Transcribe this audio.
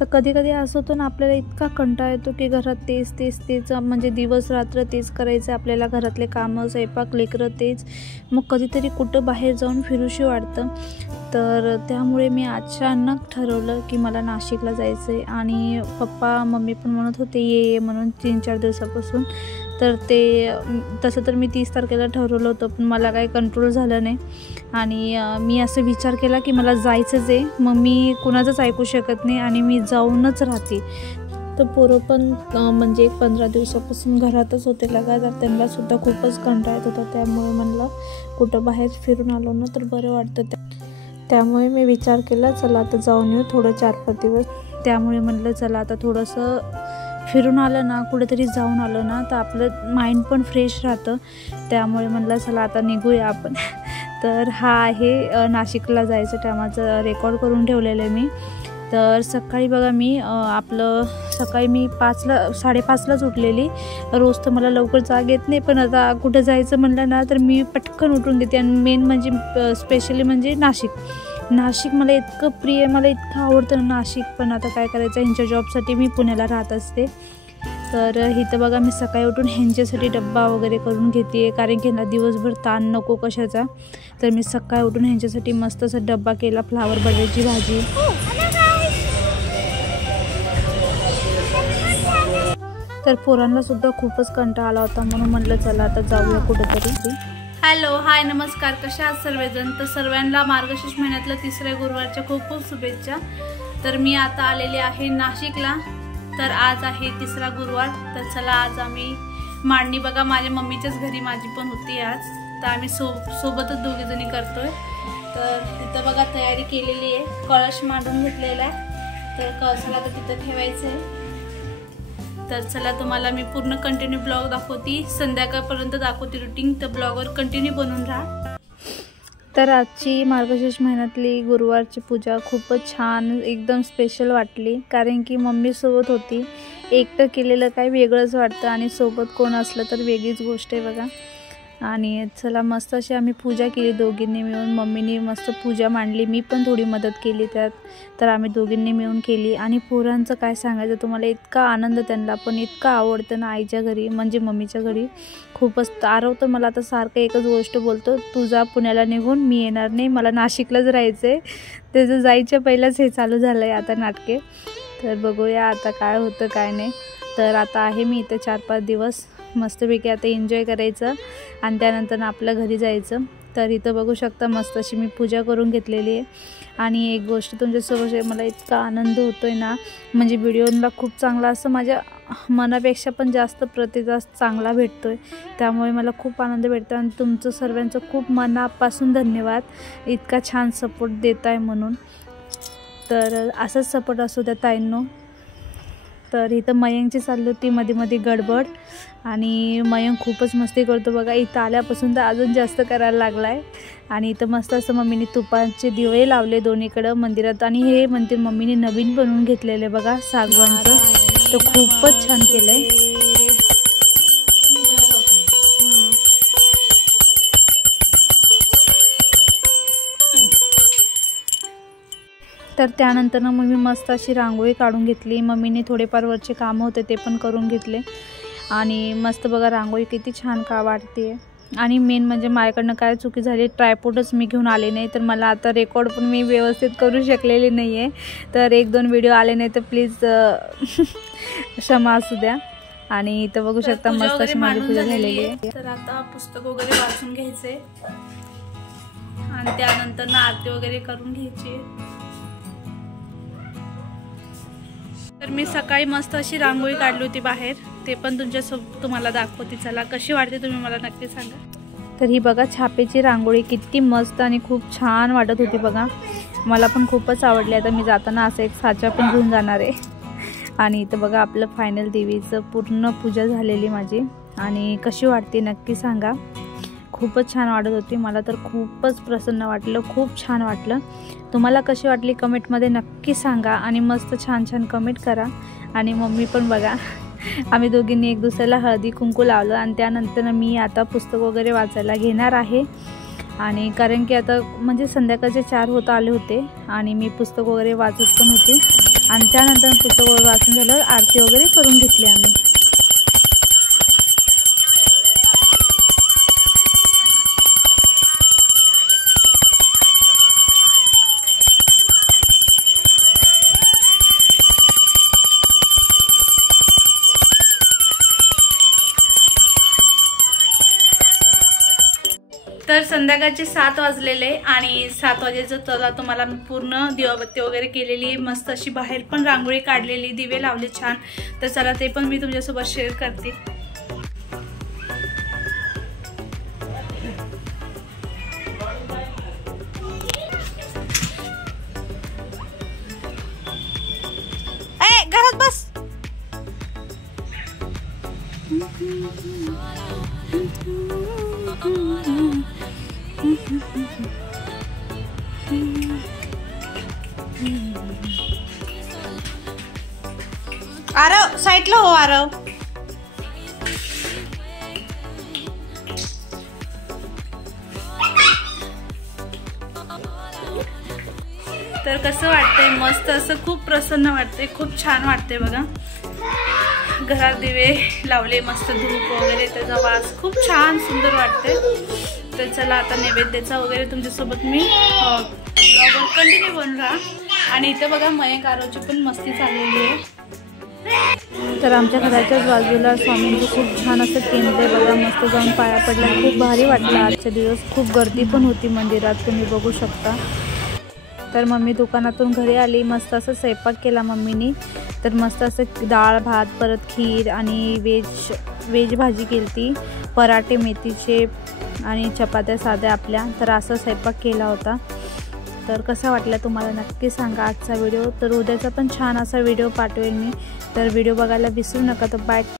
तर कधी कधी असं होतं ना, आपल्याला इतका कंटाळा येतो की घरात तेच तेच तेच म्हणजे दिवस रात्र तेच करायचं, आपल्याला घरातले कामं, स्वयंपाक, लेकरं तेच. मग कधीतरी कुठं बाहेर जाऊन फिरूशी वाटतं. तर त्यामुळे मी अचानक ठरवलं की मला नाशिकला जायचं आहे. आणि पप्पा मम्मी पण म्हणत होते ये म्हणून 3-4 दिवसापासून. तर ते तसं तर मी 30 तारखेला ठरवलं होतं, पण मला काही कंट्रोल झालं नाही. आणि मी असं विचार केला की मला जायचंच आहे, मग मी कुणाचंच ऐकू शकत नाही आणि मी जाऊनच राहते. तर पोरं पण म्हणजे 15 दिवसापासून घरातच होते लगातार, त्यांनासुद्धा खूपच कंटाळा येत होता. त्यामुळे म्हणलं कुठं बाहेर फिरून आलो ना तर बरं वाटतं. त्यामुळे मी विचार केला चला आता जाऊन येऊ थोडं 4-5 दिवस. त्यामुळे म्हणलं चला आता थोडंसं फिरून आलं ना, कुठेतरी जाऊन आलं ना तर आपलं माइंड पण फ्रेश राहतं. त्यामुळे म्हणलं चला आता निघूया आपण. तर हा आहे नाशिकला जायचं टायमाचं रेकॉर्ड करून ठेवलेलं आहे मी. तर सकाळी बघा मी सकाळी मी 5:30लाच उठलेली. रोज तर मला लवकर जाग येत नाही, पण आता कुठं जायचं म्हणलं ना तर मी पटकन उठून देते. आणि मेन म्हणजे स्पेशली म्हणजे नाशिक मला इतकं प्रिय आहे, मला इतकं आवडतं ना नाशिक. पण आता काय करायचं, ह्यांच्या जॉबसाठी मी पुण्याला राहत असते. तर इथं बघा मी सकाळी उठून ह्यांच्यासाठी डब्बा वगैरे करून घेते, कारण की ह्यांना दिवसभर ताण नको कशाचा. तर मी सकाळी उठून ह्यांच्यासाठी मस्त असा डब्बा केला, फ्लावर बटाट्याची भाजी. तर पोरांनासुद्धा खूपच कंटाळा आला होता, म्हणून म्हटलं चला आता जाऊया कुठंतरी. हॅलो, हाय, नमस्कार, कशा आहात सर्वजण. तर सर्वांना मार्गशीर्ष महिन्यातल्या 3ऱ्या गुरुवारच्या खूप खूप शुभेच्छा. तर मी आता आलेले आहे नाशिकला. तर आज आहे 3रा गुरुवार. तर चला आज आम्ही मांडणी बघा माझ्या मम्मीच्याच घरी, माझी पण होती आज. तर आम्ही सोबतच दोघीजणी करतोय. तर तिथं बघा तयारी केलेली आहे, कळश मांडून घेतलेला आहे. तर कळसाला तर तिथं ठेवायचं आहे. तर चला तुम्हाला मी पूर्ण कंटिन्यू ब्लॉग दाखवते, संध्याकाळपर्यंत दाखवते रुटीन. तर ब्लॉगवर कंटिन्यू बनवून राहा. तर आजची मार्गशीर्ष महिन्यातली गुरुवारची पूजा खूपच छान एकदम स्पेशल वाटली, कारण की मम्मीसोबत होती. एकटं केलेलं काय वेगळंच वाटतं आणि सोबत कोण असलं तर वेगळीच गोष्ट आहे बघा. आणि चला मस्त अशी आम्ही पूजा केली दोघींनी मिळून. मम्मीने मस्त पूजा मांडली, मी पण थोडी मदत केली त्यात. तर आम्ही दोघींनी मिळून केली. आणि पोरांचं काय सांगायचं तुम्हाला, इतका आनंद त्यांना पण इतका आवडतं ना आईच्या घरी, म्हणजे मम्मीच्या घरी. खूपच तारवतं मला. आता सारखं एकच गोष्ट बोलतो, तू जा पुण्याला निघून, मी येणार नाही, मला नाशिकलाच राहायचं आहे. त्याचं जायच्या पहिलाच हे चालू झालं आहे आता नाटके. तर बघूया आता काय होतं काय नाही. तर आता आहे मी इथं 4-5 दिवस, मस्तपैकी आता एन्जॉय करायचं आणि त्यानंतर आपल्या घरी जायचं. तर इथं बघू शकता मस्त अशी मी पूजा करून घेतलेली आहे. आणि एक गोष्ट तुमच्यासोबत मला इतका आनंद होतो आहे ना, म्हणजे व्हिडिओला खूप चांगला असं माझ्या मनापेक्षा पण जास्त प्रतिसाद चांगला भेटतो आहे. त्यामुळे मला खूप आनंद भेटतो. आणि तुमचं सर्वांचं खूप मनापासून धन्यवाद, इतका छान सपोर्ट देत आहे म्हणून. तर असंच सपोर्ट असू द्या ताईंनो. तर इथं मयंकची चालली होती मध्ये गडबड, आणि मयंक खूपच मस्ती करतो बघा. इथं आल्यापासून तर अजून जास्त करायला लागला आहे. आणि इथं मस्त असं मम्मीने तुपाचे दिवे लावले दोन्हीकडं मंदिरात. आणि हे मंदिर मम्मीने नवीन बनवून घेतलेलं आहे बघा, सागवानचं. तर खूपच छान केलं आहे. तर त्यानंतर मग मी मस्त अशी रांगोळी काढून घेतली. मम्मीने थोडेफार वरचे कामं होते ते पण करून घेतले. आणि मस्त बघा रांगोळी किती छान का वाटते. आणि मेन म्हणजे माझ्याकडनं काय चुकी झाली, ट्रायपॉडच मी घेऊन आले नाही. तर मला आता रेकॉर्ड पण मी व्यवस्थित करू शकलेली नाही आहे. तर 1-2 व्हिडिओ आले नाही तर प्लीज क्षमा असू द्या. आणि इथं बघू शकता मस्त अशी माझी पूजा झालेली आहे. तर आता पुस्तक वगैरे वाचून घ्यायचे आणि त्यानंतर आरती वगैरे करून घ्यायची. तर मी सकाळी मस्त अशी रांगोळी काढली होती बाहेर, ते पण तुमच्यासोबत तुम्हाला दाखवते. चला कशी वाटते तुम्ही मला नक्की सांगा. तर ही बघा छापेची रांगोळी किती मस्त आणि खूप छान वाटत होती बघा, मला पण खूपच आवडली. आता मी जाताना असं एक साचा पण घेऊन जाणार आहे. आणि इथं बघा आपलं फायनल देवीचं पूर्ण पूजा झालेली माझी. आणि कशी वाटते नक्की सांगा. खूपच छान वाटत होती, मला तर खूपच प्रसन्न वाटलं, खूप छान वाटलं. तुम्हाला कशी वाटली कमेंटमध्ये नक्की सांगा. आणि मस्त छान छान कमेंट करा. आणि मम्मी पण बघा, आम्ही दोघींनी एक दुसऱ्याला हळदी कुंकू लावलं. आणि त्यानंतर मी आता पुस्तक वगैरे वाचायला घेणार आहे. आणि कारण की आता म्हणजे संध्याकाळचे 4 होता आले होते आणि मी पुस्तक वगैरे वाचत पण होते आणि त्यानंतर पुस्तक वगैरे वाचून झालं, आरती वगैरे करून घेतली आम्ही. तर संध्याकाळचे 7 वाजलेले आणि 7 वाजेचं चला तुम्हाला मी पूर्ण दिवाबत्ती वगैरे केलेली, मस्त अशी बाहेर पण रांगोळी काढलेली, दिवे लावले छान. तर चला ते पण मी तुमच्यासोबत शेअर करते. घरात बस. आरव साईडला हो आरव. तर कसं वाटतंय, मस्त असं खूप प्रसन्न वाटतंय, खूप छान वाटतंय बघा. घरात दिवे लावले, मस्त धूप वगैरे, त्याचा वास खूप छान सुंदर वाटते. तर चला आता नैवेद्याचा वगैरे तुमच्यासोबत मी ब्लॉगवर कंटिन्यू बनून राहा. आणि इथं बघा मयंक आरवची पण मस्ती चाललेली आहे. तर आमच्या घराच्याच बाजूला स्वामींचं खूप छान असं केंद्र आहे बघा, मस्त जाऊन पाया पडला, खूप भारी वाटलं. आजच्या दिवस खूप गर्दी पण होती मंदिरात, तुम्ही बघू शकता. तर मम्मी दुकानातून घरी आली, मस्त असं स्वयंपाक केला मम्मीनी. तर मस्त असं डाळ भात, परत खीर आणि वेज भाजी केली ती, पराठे मेथीचे आणि चपात्या साध्या आपल्या. तर असं स्वयंपाक केला होता. तर कसा वाटला तुम्हाला नक्की सांगा आजचा व्हिडिओ. तर उद्याचा पण छान असा व्हिडिओ पाठवेल मी. तर व्हिडिओ बघायला विसरू नका. तर बाय.